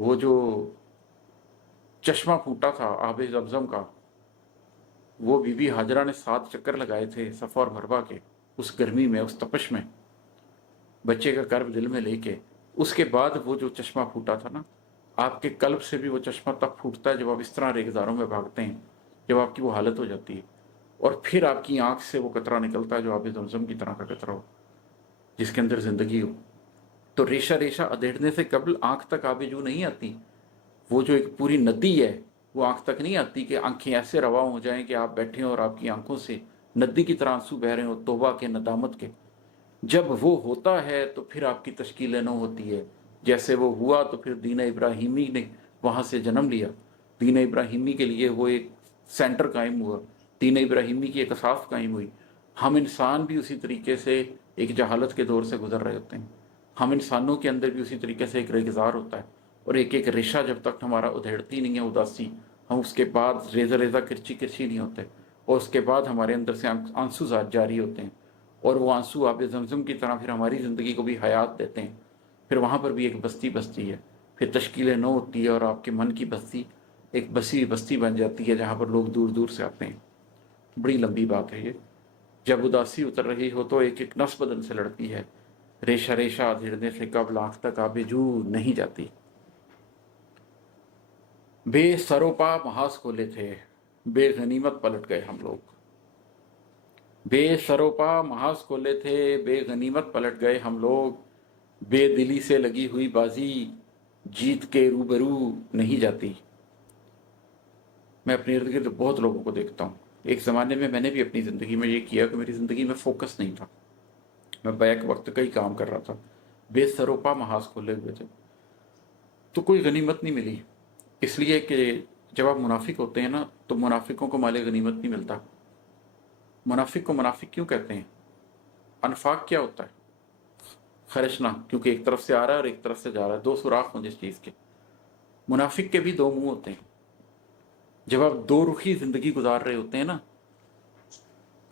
وہ جو چشمہ پھوٹا تھا آب زمزم کا، وہ بی بی ہاجرہ نے 7 چکر لگائے تھے صفا اور مروہ کے، اس گرمی میں، اس تپش میں، بچے کا کرب دل میں لے کے. اس کے بعد وہ جو چشمہ پھوٹا تھا نا، آپ کے قلب سے بھی وہ چشمہ تب پھوٹتا ہے جب آپ اس طرح ریگزاروں میں بھاگتے ہیں، جب آپ کی وہ حالت ہو جاتی ہے، اور پھر آپ کی آنکھ سے وہ قطرہ نکلتا ہے جو آب زمزم کی طرح کا قطرہ ہو، جس کے اندر زندگی ہو. تو ریشہ ریشہ ادھیڑنے سے قبل آنکھ تک آب جو نہیں آتی. وہ جو ایک پوری ندی ہے وہ آنکھ تک نہیں آتی کہ آنکھیں ایسے رواں ہو جائیں کہ آپ بیٹھے اور آپ کی آنکھوں سے ندی کی طرح آنسو بہ رہے ہوں توبہ کے، ندامت کے. جب وہ ہوتا ہے تو پھر آپ کی تشکیل نو ہوتی ہے. جیسے وہ ہوا تو پھر دین ابراہیمی نے وہاں سے جنم لیا. دین ابراہیمی کے لیے وہ ایک سینٹر قائم ہوا، دین ابراہیمی کی ایک اساس قائم ہوئی. ہم انسان بھی اسی طریقے سے ایک جہالت کے دور سے گزر رہے ہوتے ہیں. ہم انسانوں کے اندر بھی اسی طریقے سے ایک ریگزار ہوتا ہے، اور ایک ایک ریشہ جب تک ہمارا ادھیڑتی نہیں ہے اداسی، ہم اس کے بعد ریزہ ریزہ کرچی کرچی نہیں ہوتے، اور اس کے بعد ہمارے اندر سے آنسو جاری ہوتے ہیں، اور وہ آنسو آب زمزم کی طرح پھر ہماری زندگی کو بھی حیات دیتے ہیں. پھر وہاں پر بھی ایک بستی بستی ہے، پھر تشکیل نو ہوتی ہے، اور آپ کے من کی بستی ایک بسی بستی بن جاتی ہے جہاں پر لوگ دور دور سے آتے ہیں. بڑی لمبی بات ہے یہ. جب اداسی اتر رہی ہو تو ایک ایک نس بدن سے لڑتی ہے. ریشہ ریشہ ادھیڑنے سے قبل آنکھ تک آب جو نہیں جاتی. بے سروپا محاذ کھولے تھے، بے غنیمت پلٹ گئے ہم لوگ. بے سروپا محاذ کھولے تھے، بے غنیمت پلٹ گئے ہم لوگ. بے دلی سے لگی ہوئی بازی جیت کے روبرو نہیں جاتی. میں اپنے ارد گرد بہت لوگوں کو دیکھتا ہوں. ایک زمانے میں نے بھی اپنی زندگی میں یہ کیا کہ میری زندگی میں فوکس نہیں تھا، میں بیک وقت کا ہی کام کر رہا تھا. بے سروپا محاذ کھولے ہوئے تھے تو کوئی غنیمت نہیں ملی. اس لیے کہ جب آپ منافق ہوتے ہیں نا تو منافقوں کو مال غنیمت نہیں ملتا. منافق کو منافق کیوں کہتے ہیں؟ انفاق کیا ہوتا ہے؟ خرچنا، کیونکہ ایک طرف سے آ رہا ہے اور ایک طرف سے جا رہا ہے، دو سوراخ ہوں جس چیز کے. منافق کے بھی دو منہ ہوتے ہیں. جب آپ دو رخی زندگی گزار رہے ہوتے ہیں نا،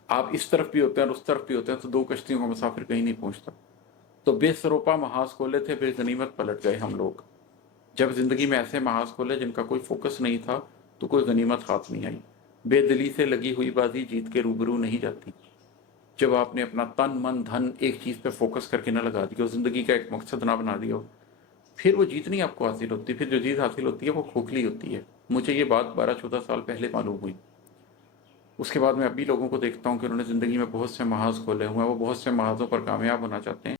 آپ اس طرف بھی ہوتے ہیں اور اس طرف بھی ہوتے ہیں، تو دو کشتیوں کا مسافر کہیں نہیں پہنچتا. تو بے سروپا محاذ کھولے تھے، بے غنیمت پلٹ گئے ہم لوگ. جب زندگی میں ایسے محاذ کھولے جن کا کوئی فوکس نہیں تھا تو کوئی غنیمت ہاتھ نہیں آئی. بے دلی سے لگی ہوئی بازی جیت کے روبرو نہیں جاتی. جب آپ نے اپنا تن من دھن ایک چیز پہ فوکس کر کے نہ لگا دیا، زندگی کا ایک مقصد نہ بنا دیا، پھر وہ جیت نہیں آپ کو حاصل ہوتی. پھر جو چیز حاصل ہوتی ہے وہ کھوکھلی ہوتی ہے. مجھے یہ بات 12-14 سال پہلے معلوم ہوئی. اس کے بعد میں ابھی لوگوں کو دیکھتا ہوں کہ انہوں نے زندگی میں بہت سے محاذ کھولے ہوئے ہیں، وہ بہت سے محاذوں پر کامیاب ہونا چاہتے ہیں.